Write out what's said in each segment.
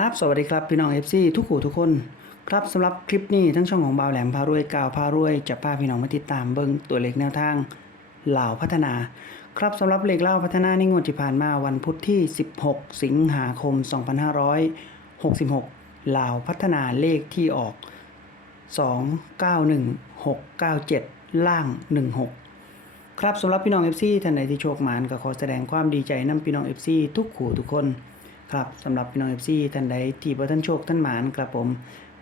ครับ สวัสดีครับ พี่น้อง FC ทุกขู่ทุกคน ครับสำหรับคลิปนี้ทั้งช่องของบ่าวแหลมพารวยกาวพารวยจะพาพี่น้องมาติดตามเบิ้งตัวเลขแนวทางเหล่าพัฒนา ครับสำหรับเลขเล่าพัฒนาในงวดที่ผ่านมาวันพุธที่ 16 สิงหาคม 2566เหล่าพัฒนาเลขที่ออก 291697 ล่าง 16ครับสำหรับพี่น้อง FC ท่านใดที่โชคหมานก็ขอแสดงความดีใจนำพี่น้อง FC ทุกขู่ทุกคน ครับสำหรับพี่น้อง FC ท่านใดที่บ่ท่านโชคท่านหมานครับผม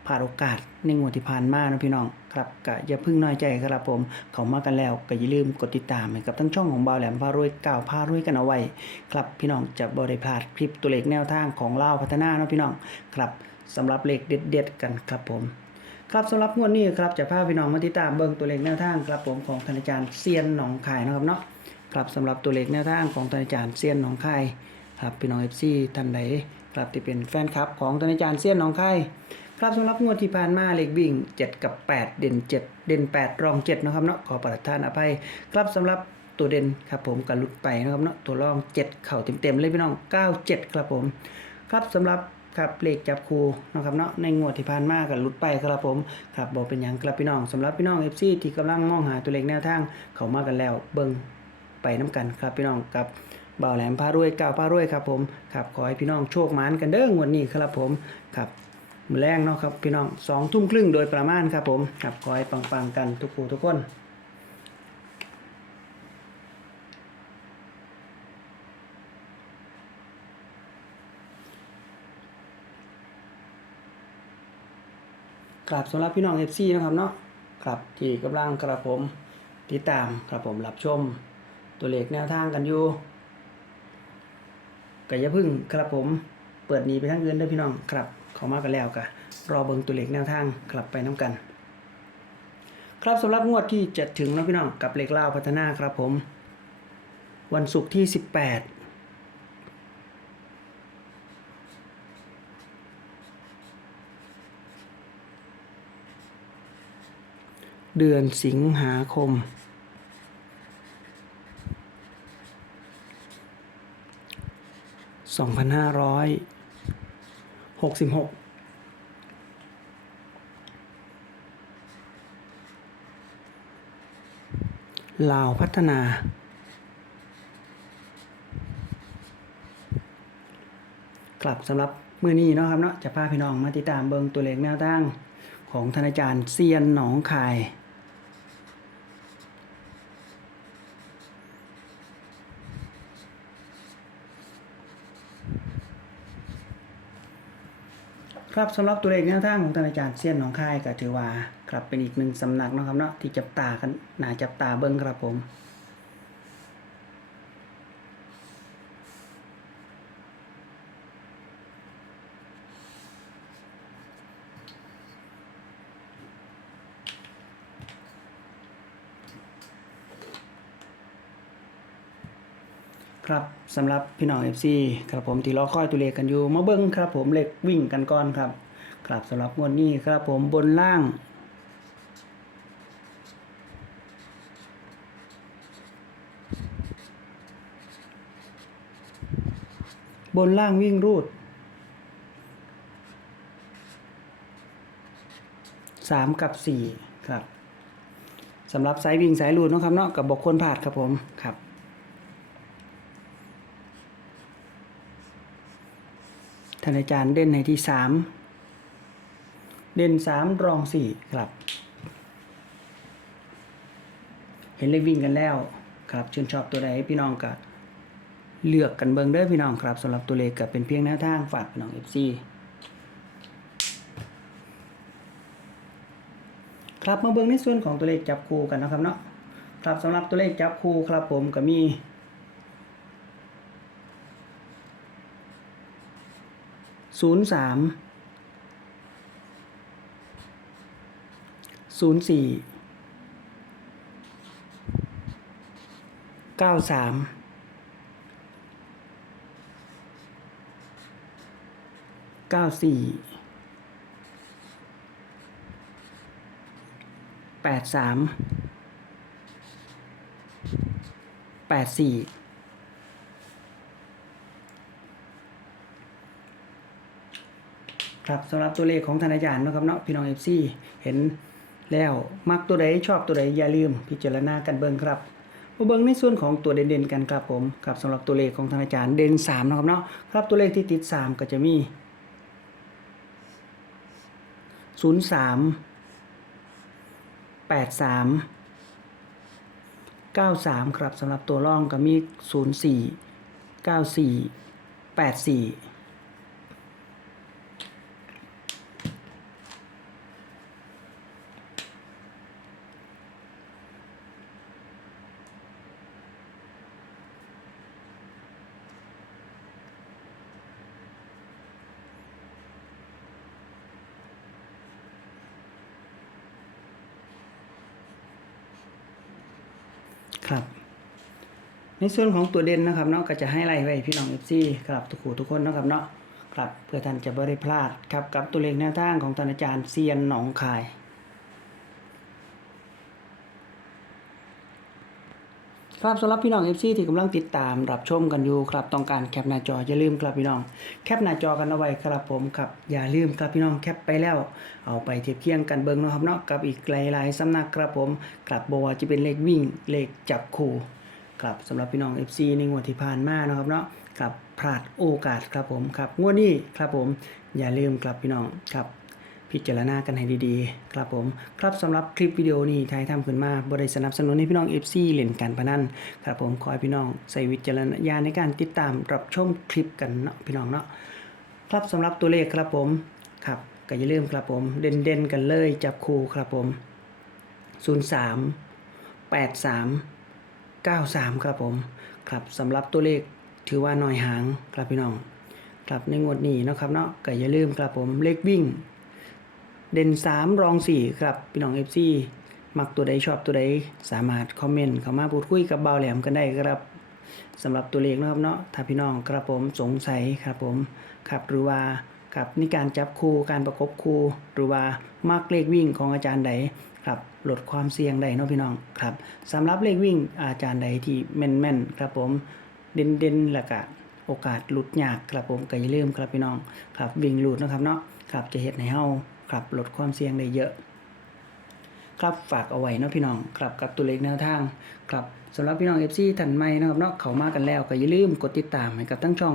ผ่านโอกาสในงวดที่ผ่านมานะพี่น้องครับก็อย่าพึ่งน้อยใจครับผม เขามากันแล้วก็อย่าลืมกดติดตามให้กับทั้งช่องของบ่าวแหลมพารวยก่าวพารวยกันเอาไว้ ครับพี่น้องจะบ่ได้พลาดคลิปตัวเลขแนวทางของเล่าพัฒนานะพี่น้องครับสำหรับเลขเด็ด ๆ กันครับผม ครับสำหรับงวดนี้ครับจะพาพี่น้องมาติดตามเบิ่งตัวเลขแนวทางครับผมของธนาจารย์เซียนหนองคายนะครับเนาะครับสำหรับตัวเลขแนวทางของธนาจารย์เซียนหนองคาย ครับพี่น้อง FC ท่านใดครับที่เป็นแฟนคลับของธนาจารย์เซียนหนองคายครับสำหรับงวดที่ผ่านมาเลขวิ่ง 7 กับ 8 เด่น 7 เด่น 8 รอง 7 นะครับเนาะขอประทานอภัย ครับสำหรับตัวเด่นครับผมก็หลุดไปนะครับเนาะตัวรอง 7 เข่าเต็มๆเลยพี่น้อง 97 ครับผม ครับสำหรับครับเลขจับคูนะครับเนาะในงวดที่ผ่านมาก็หลุดไปครับผมครับบอกเป็นหยังครับพี่น้องสำหรับพี่น้อง FC ที่กำลังมองหาตัวเลขแนวทาง เขามากันแล้วเบิ่งไปน้กันครับพี่น้องกับ บ่าวแหลมพารวยก้าวพารวยครับผมครับขอให้พี่น้องโชคหมานกันเด้องวดนี้ครับผมครับมือแรงเนาะครับพี่น้องสองทุ่มครึ่งโดยประมาณครับผมครับขอให้ปังๆกันทุกผู้ทุกคนครับสำหรับพี่น้อง FC นะครับเนาะครับที่กำลังกระผมติดตามครับผมรับชม ตัวเลขแนวทางกันอยู่ ก็อย่าพึ่งครับผมเปิดหนีไปทางอื่นเด้อพี่น้องครับเขามากันแล้วกะรอเบิงตัวเลขแนวทางกลับไปน้กัน ครับสำหรับงวดที่จะถึงนะพี่น้องกับเลขเล่าพัฒนาครับผม วันศุกร์ที่ 18เดือนสิงหาคม สองพันห้าร้อยหกสิบหกลาวพัฒนา กลับสำหรับมือนี้เนาะครับเนาะจะพาพี่น้องมาติดตามเบิงตัวเลขแนวทางของธนาจารย์เซียนหนองคาย ครับสำหรับตัวเลขแนวทางของธนาจารย์เซียนหนองคายก็ถือว่าครับเป็นอีกหนึ่งสำนักนะครับเนาะที่จับตากันหนาจับตาเบิ้งครับผม ครับสำหรับพี่น้อง FC ครับผมที่รอคอยตัวเลขกันอยู่มาเบิ้งครับผมเลขวิ่งกันก่อนครับครับสำหรับงวดนี้ครับผมบนล่าง บนล่างวิ่งรูดสามกับสี่ครับสำหรับสายวิ่งสายรูดนะครับเนาะกับบกคนผาดครับผมครับ ท่านอาจารย์เด่นในที่สามเด่นสามรองสี่ครับ เห็นเลขวิ่งกันแล้วครับชื่นชอบตัวใดพี่น้องก็เลือกกันเบิงเด้อพี่น้องครับสำหรับตัวเลขก็เป็นเพียงแนวทางฝากพี่น้อง FC ครับมาเบิงในส่วนของตัวเลขจับคู่กันนะครับเนาะครับสำหรับตัวเลขจับคู่ครับผมก็มี ศูนย์สามศูนย์สี่เก้าสามเก้าสี่แปดสามแปดสี่ ครับสำหรับตัวเลขของธนาจารย์นะครับเนาะพี่น้องเอฟซีเห็นแล้วมักตัวใดชอบตัวใดอย่าลืม พิจารณากันเบิ่งครับมาเบิ่งในส่วนของตัวเด่นๆกันครับผมครับสำหรับตัวเลขของธนาจารย์เด่น3นะครับเนาะครับตัวเลขที่ติด 3 ก็จะมี 03 83 93 ครับสำหรับตัวร่องก็มี 04 94 84 ครับ ในส่วนของตัวเด่นนะครับเนาะก็จะให้ไล่ไว้พี่น้องเอฟซีครับทุกคู่ทุกคนนะครับเนาะครับเพื่อท่านจะไม่ได้พลาดครับกับตัวเลขแนวทางของท่านอาจารย์เซียนหนองคาย ครับสำหรับพี่น้อง FC ที่กำลังติดตามรับชมกันอยู่ครับต้องการแคปหน้าจออย่าลืมครับพี่น้อง แคปหน้าจอกันเอาไว้ครับผมครับอย่าลืมครับพี่น้องแคปไปแล้ว เอาไปเทียบเคียงกันเบิ่งนะครับเนาะกับอีกหลายๆสำนักครับผมครับบ่ว่าจะเป็นเลขวิ่งเลขจับคู่ครับสำหรับพี่น้อง FC ในงวดที่ผ่านมานะครับเนาะครับพลาดโอกาสครับผมครับงวดนี้ครับผมอย่าลืมครับพี่น้องครับ พิจารณากันให้ดีๆ ครับผม ครับสำหรับคลิปวิดีโอนี้ถ่ายทำขึ้นมาบริสนับสนุนให้พี่น้อง FC เล่นการพนันครับผมขอให้พี่น้องใส่วิจารณญาณในการติดตามรับชมคลิปกันเนาะพี่น้องเนาะครับสำหรับตัวเลขครับผมครับก็อย่าลืมครับผมเด่นๆกันเลยจับคู่ครับผม 03 83 93 ครับผม ครับสำหรับตัวเลขถือว่าน้อยหางครับพี่น้อง ครับในงวดนี้นะครับเนาะก็อย่าลืมครับผมเลขวิ่ง เด่น 3 รอง 4 ครับ พี่น้อง FC มักตัวใดชอบตัวใดสามารถคอมเมนต์เข้ามาพูดคุยกับเบาแหลมกันได้ครับสำหรับตัวเลขนะครับเนาะถ้าพี่น้องครับผมสงสัยครับผมครับหรือว่าครับในการจับคู่การประกบคู่หรือว่ามักเลขวิ่งของอาจารย์ใดครับลดความเสี่ยงใดเนาะพี่น้องครับสำหรับเลขวิ่งอาจารย์ใดที่แม่นๆครับผมเด่นๆแล้วก็โอกาสหลุดยากครับผมก็อย่าลืมครับพี่น้องครับวิ่งหลุดนะครับเนาะครับจะเฮ็ดให้เฮา ครับลดความเสี่ยงได้เยอะ ครับฝากเอาไว้เนาะพี่น้องครับกับตัวเลขแนวทางครับสำหรับพี่น้อง FC ท่านใหม่นะครับเนาะเขามากันแล้วก็อย่าลืมกดติดตามให้กับทั้งช่อง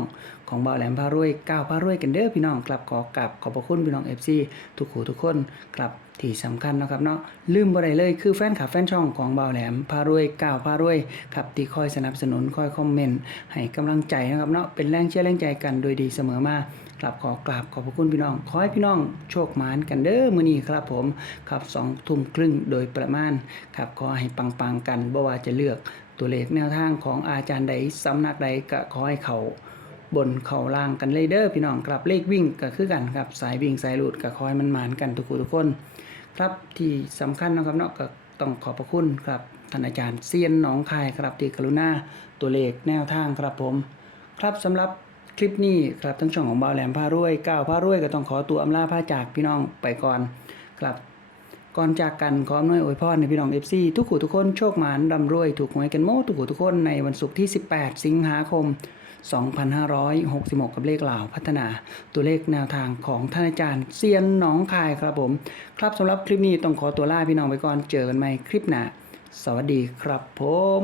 ของบ่าวแหลมพารวยก้าวพารวยกันเด้อพี่น้องครับขอกราบขอบพระคุณพี่น้อง FC ทุกคู่ทุกคนครับที่สำคัญนะครับเนาะลืมบ่ได้เลยคือแฟนคลับแฟนช่องของบ่าวแหลมพารวยก้าวพารวยครับที่คอยสนับสนุนคอยคอมเมนต์ให้กำลังใจนะครับเนาะเป็นแรงเชียร์แรงใจกันโดยดีเสมอมา ครับขอกราบขอบพระคุณพี่น้อง ขอให้พี่น้องโชคหมานกันเด้อมื้อนี้ครับผมครับสองทุ่มครึ่งโดยประมาณครับขอให้ปังๆกันบ่ว่าจะเลือกตัวเลขแนวทางของอาจารย์ใดสำนักใดก็ขอให้เขาบนเข่าล่างกันเลยเด้อพี่น้องครับเลขวิ่งก็คือกันครับสายวิ่งสายหลุดก็คอยมันหมานกันทุกคนทุกคน ครับที่สำคัญนะครับเนาะก็ต้องขอบพระคุณครับท่านอาจารย์เซียนหนองคายครับที่กรุณาตัวเลขแนวทางครับผม ครับสำหรับ คลิปนี้ครับทั้งช่องของบ่าวแหลมพารวยก้าวพารวยก็ต้องขอตัวอำลาพาจากพี่น้องไปก่อนครับ ก่อนจากกันขออำนวยอวยพรในพี่น้อง FC ทุกขู่ทุกคนโชคหมานร่ำรวยถูกหวยกันโมทุกขู่ทุกคนในวันศุกร์ที่ 18 สิงหาคม 2566 กับเลขเหล่าพัฒนา ตัวเลขแนวทางของท่านอาจารย์เซียนหนองคายครับผม ครับสำหรับคลิปนี้ต้องขอตัวลาพี่น้องไปก่อนเจอกันใหม่คลิปหน้าสวัสดีครับผม